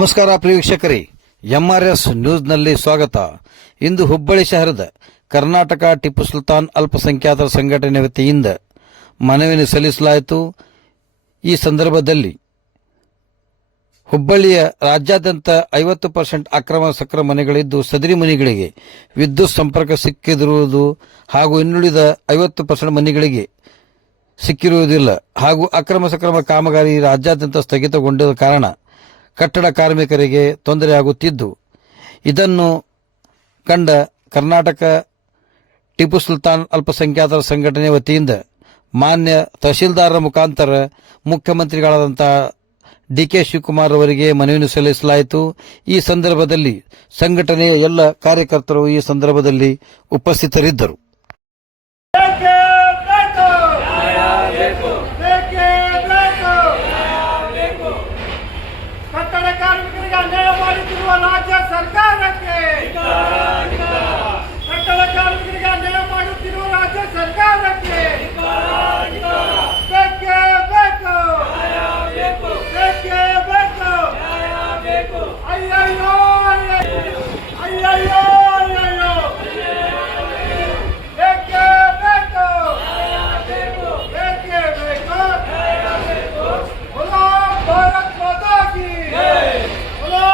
ನಮಸ್ಕಾರ ಪ್ರಿಯ ವೀಕ್ಷಕರೇ, ಎಂಆರ್ಎಸ್ ನ್ಯೂಸ್ನಲ್ಲಿ ಸ್ವಾಗತ. ಇಂದು ಹುಬ್ಬಳ್ಳಿ ಶಹರದ ಕರ್ನಾಟಕ ಟಿಪ್ಪು ಸುಲ್ತಾನ್ ಅಲ್ಪಸಂಖ್ಯಾತರ ಸಂಘಟನೆ ವತಿಯಿಂದ ಮನವಿ ಸಲ್ಲಿಸಲಾಯಿತು. ಈ ಸಂದರ್ಭದಲ್ಲಿ ಹುಬ್ಬಳ್ಳಿಯ ರಾಜ್ಯಾದ್ಯಂತ 50% ಅಕ್ರಮ ಸಕ್ರಮ ಮನೆಗಳಿದ್ದು ಸದರಿ ಮನೆಗಳಿಗೆ ವಿದ್ಯುತ್ ಸಂಪರ್ಕ ಸಿಕ್ಕಿದಿರುವುದು ಹಾಗೂ ಇನ್ನುಳಿದ 50% ಮನೆಗಳಿಗೆ ಸಿಕ್ಕಿರುವುದಿಲ್ಲ ಹಾಗೂ ಅಕ್ರಮ ಸಕ್ರಮ ಕಾಮಗಾರಿ ರಾಜ್ಯಾದ್ಯಂತ ಸ್ಥಗಿತಗೊಂಡಿದ್ದ ಕಾರಣ ಕಟ್ಟಡ ಕಾರ್ಮಿಕರಿಗೆ ತೊಂದರೆಯಾಗುತ್ತಿದ್ದು, ಇದನ್ನು ಕಂಡ ಕರ್ನಾಟಕ ಟಿಪ್ಪು ಸುಲ್ತಾನ್ ಅಲ್ಪಸಂಖ್ಯಾತರ ಸಂಘಟನೆ ವತಿಯಿಂದ ಮಾನ್ಯ ತಹಶೀಲ್ದಾರರ ಮುಖಾಂತರ ಮುಖ್ಯಮಂತ್ರಿಗಳಾದಂಥ ಡಿಕೆ ಶಿವಕುಮಾರ್ ಅವರಿಗೆ ಮನವಿ ಸಲ್ಲಿಸಲಾಯಿತು. ಈ ಸಂದರ್ಭದಲ್ಲಿ ಸಂಘಟನೆಯ ಎಲ್ಲ ಕಾರ್ಯಕರ್ತರು ಈ ಸಂದರ್ಭದಲ್ಲಿ ಉಪಸ್ಥಿತರಿದ್ದರು. ಕಟ್ಟಡ ಕಾರ್ಮಿಕರಿಗೆ ಅನ್ಯಾಯ ಮಾಡುತ್ತಿರುವ ರಾಜ್ಯ ಸರ್ಕಾರಕ್ಕೆ, ಕಟ್ಟಡ ಕಾರ್ಮಿಕರಿಗೆ ಅನ್ಯಾಯ ಮಾಡುತ್ತಿರುವ ರಾಜ್ಯ ಸರ್ಕಾರಕ್ಕೆ ಬೇಕೇ ಬೇಕು, ಬೇಕೇ ಬೇಕು. ಅಯ್ಯಯ್ಯೋ ಅಯ್ಯಯ್ಯೋ ಅಯ್ಯಯ್ಯೋ, ಬೇಕೇ ಬೇಕು, ಬೇಕೇ ಬೇಕು. बोलो भारत माता की जय, बोलो.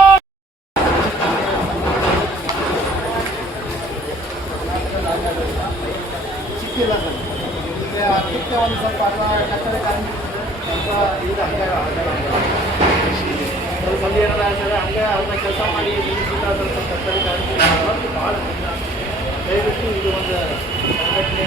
ಸಿಕ್ಕಿಲ್ಲ ಸರ್. ಈಗ ಅದಕ್ಕೆ ಒಂದು ಸ್ವಲ್ಪ ಕಟ್ಟಡ ಸ್ವಲ್ಪ ಈಗ ಹಂಗೆ ಸ್ವಲ್ಪ ಮಂದಿ ಏನಾರ ಸರ್ ಹಂಗೆ ಅವ್ರನ್ನ ಕೆಲಸ ಮಾಡಿ ನಿಲ್ಲಿಸಿಲ್ಲ ಸ್ವಲ್ಪ ಕಟ್ಟಡ ಭಾಳ ದಯವಿಟ್ಟು ಇದು ಒಂದು ಸಂಘಟನೆ